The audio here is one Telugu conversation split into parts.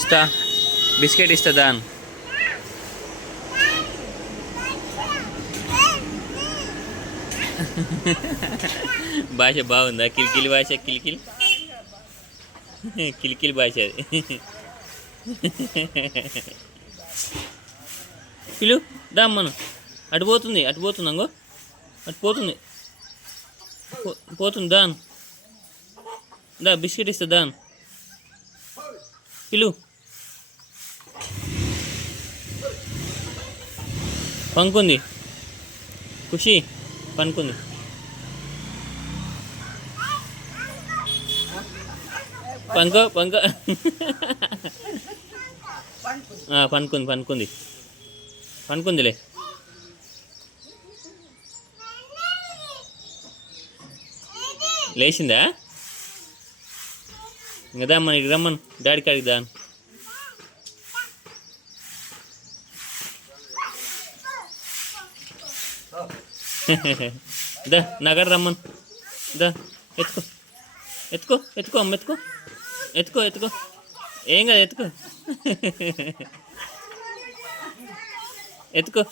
ఇస్తా బిస్కెట్ ఇస్తా దాన్ భాష బాగుందా? కిలికిలి భాష, కిలికిలి కిలికిలి భాష అది. పిలు దామ్మను అటు పోతుంది, అటు పోతుంది, అంగో అటు పోతుంది, పోతుంది దాన్ దా బిస్కెట్ ఇస్తా దాన్ పిలు. పంకుంది ఖుషి, పనుకుంది. పంకో పంకో పనుకుంది పనుకుంది పనుకుందిలే. లేచిందా? ఇంకా దామ్మని ఇటు రమ్మను, డాడీ కాడికి దా. దా నాకాడ రమ్మను, దా ఎత్తుకో ఎత్తుకో ఎత్తుకో అమ్మ ఎత్తుకో ఎత్తుకో ఎత్తుకో, ఏం కాదు ఎత్తుకో ఎత్తుకో.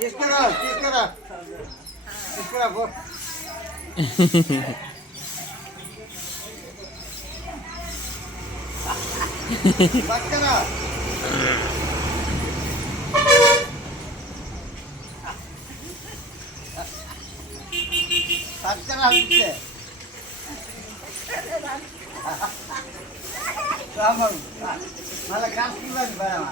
తీసుకురా తీసుకురా తీసుకురా పో. పక్కరా పక్కరా అంతే రామం మళ్ళీ కాసుకుంటుంది భయం.